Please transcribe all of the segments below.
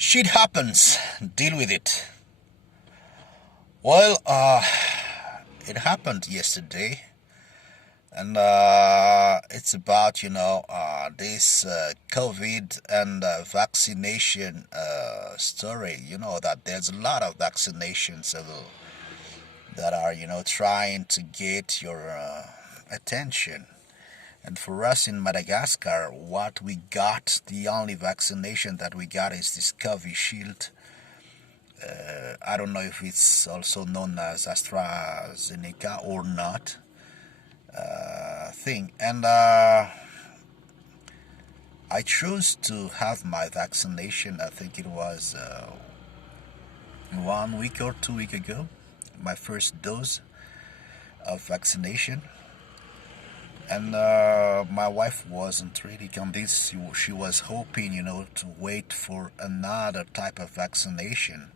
Shit happens. Deal with it. Well, it happened yesterday, and it's about this COVID and vaccination story. You know that there's a lot of vaccinations that are trying to get your attention. And for us in Madagascar, what we got, the only vaccination that we got is this COVID shield. I don't know if it's also known as AstraZeneca or not thing. And I chose to have my vaccination. I think it was 1 week or 2 weeks ago, my first dose of vaccination. And my wife wasn't really convinced. She was hoping, to wait for another type of vaccination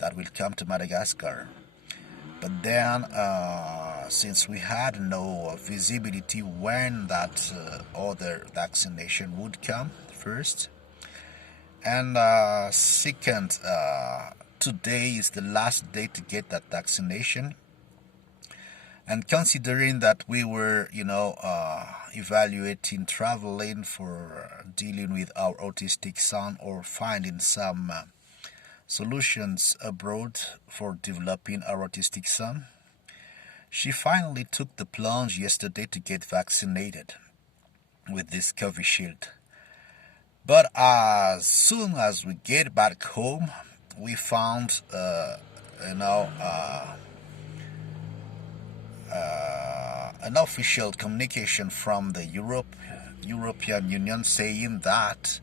that will come to Madagascar. But then, since we had no visibility when that other vaccination would come, first, and second, today is the last day to get that vaccination. And considering that we were, evaluating traveling for dealing with our autistic son or finding some solutions abroad for developing our autistic son, she finally took the plunge yesterday to get vaccinated with this COVID shield. But as soon as we get back home, we found, an official communication from the European Union saying that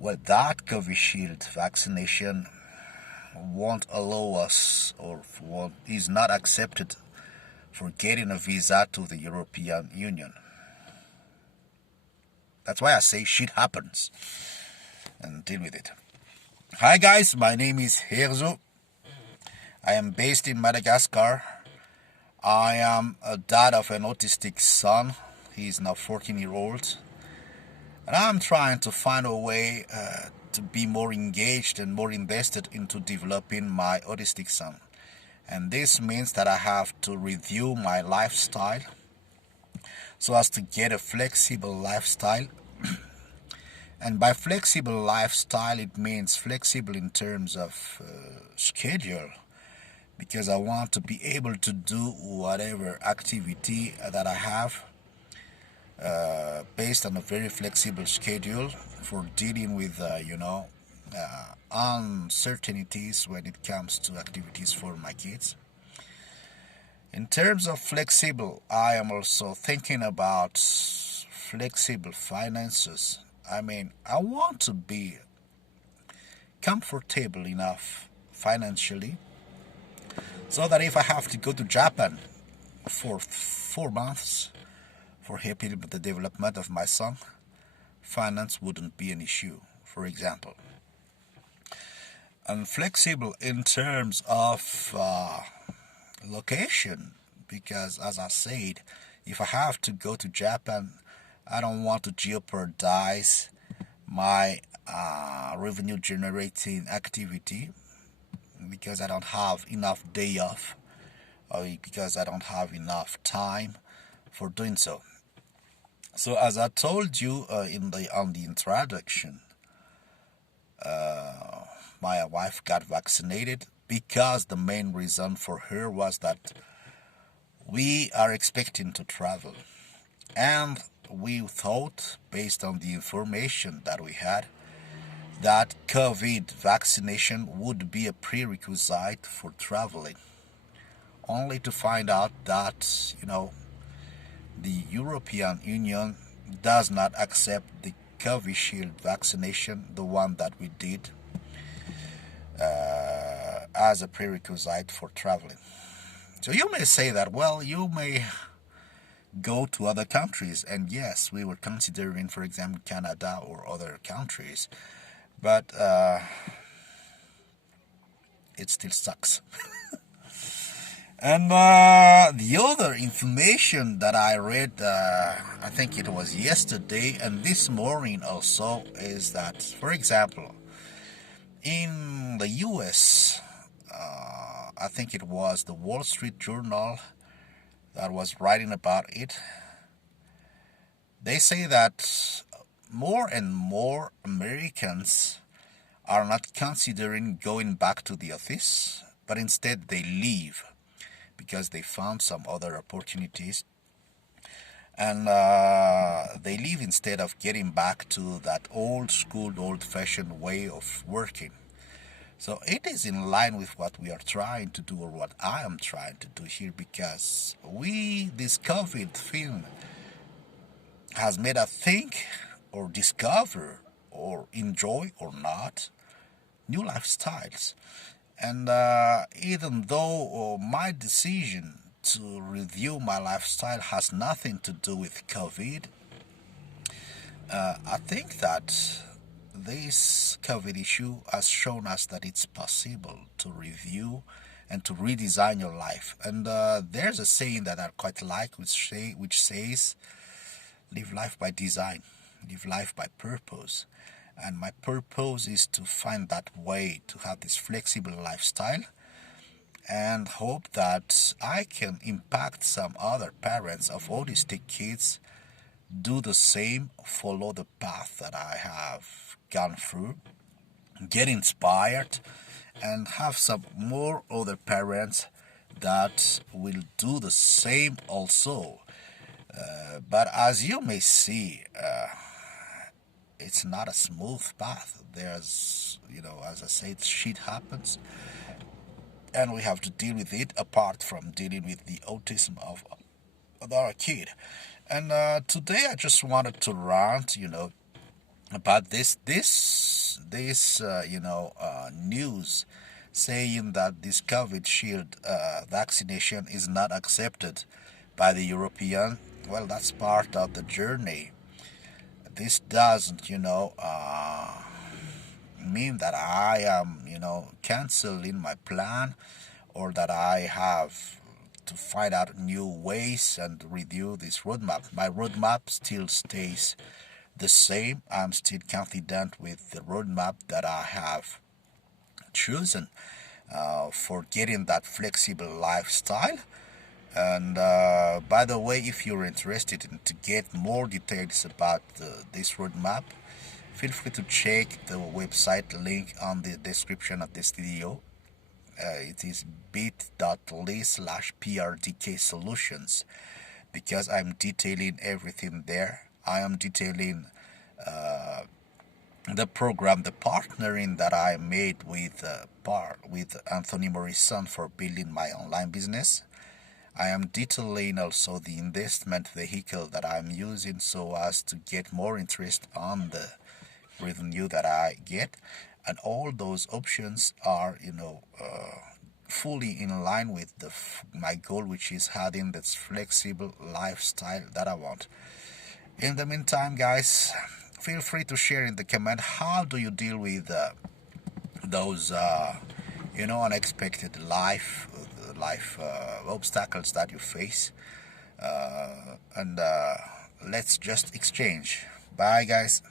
that COVID shield vaccination won't allow us or is not accepted for getting a visa to the European Union. That's why I say shit happens and deal with it. Hi guys, my name is Hery. I am based in Madagascar. I am a dad of an autistic son. He is now 14-year-old. And I'm trying to find a way to be more engaged and more invested into developing my autistic son. And this means that I have to review my lifestyle so as to get a flexible lifestyle. And by flexible lifestyle, it means flexible in terms of schedule, because I want to be able to do whatever activity that I have based on a very flexible schedule for dealing with, uncertainties when it comes to activities for my kids. In terms of flexible, I am also thinking about flexible finances. I want to be comfortable enough financially so that if I have to go to Japan for 4 months for helping with the development of my son, finance wouldn't be an issue, for example. And flexible in terms of location, because as I said, if I have to go to Japan, I don't want to jeopardize my revenue generating activity because I don't have enough day off or because I don't have enough time for doing so. So as I told you on the introduction, my wife got vaccinated because the main reason for her was that we are expecting to travel. And we thought, based on the information that we had, that COVID vaccination would be a prerequisite for traveling. Only to find out that, the European Union does not accept the COVID shield vaccination, the one that we did, as a prerequisite for traveling. So you may say that, well, you may go to other countries, and yes, we were considering, for example, Canada or other countries, but it still sucks. And the other information that I read, I think it was yesterday and this morning also, is that, for example, In the US, I think it was the Wall Street Journal that was writing about it. They say that more and more Americans are not considering going back to the office, but instead they leave because they found some other opportunities, and they leave instead of getting back to that old school, old fashioned way of working. So it is in line with what we are trying to do, or what I am trying to do here, because this COVID thing has made us think or discover or enjoy or not new lifestyles. And even though my decision to review my lifestyle has nothing to do with COVID, I think that this COVID issue has shown us that it's possible to review and to redesign your life. And there's a saying that I quite like, which says, live life by design, live life by purpose. And my purpose is to find that way to have this flexible lifestyle, and hope that I can impact some other parents of autistic kids do the same, follow the path that I have gone through, get inspired, and have some more other parents that will do the same also. But as you may see, it's not a smooth path. There's, as I said, shit happens, and we have to deal with it apart from dealing with the autism of our kid. And today I just wanted to rant, about this news saying that this COVID shield vaccination is not accepted by the European. Well, that's part of the journey. This doesn't, mean that I am, canceling my plan, or that I have to find out new ways and review this roadmap. My roadmap still stays the same. I'm still confident with the roadmap that I have chosen for getting that flexible lifestyle. And by the way, if you're interested in to get more details about this roadmap, feel free to check the website link on the description of this video. It is bit.ly/prdk solutions, because I'm detailing everything there. I am detailing the program, the partnering that I made with Anthony Morrison for building my online business. I am detailing also the investment vehicle that I'm using so as to get more interest on the revenue that I get, and all those options are, fully in line with my goal, which is having this flexible lifestyle that I want. In the meantime, guys, feel free to share in the comment, how do you deal with those unexpected life obstacles that you face, and let's just exchange. Bye, guys.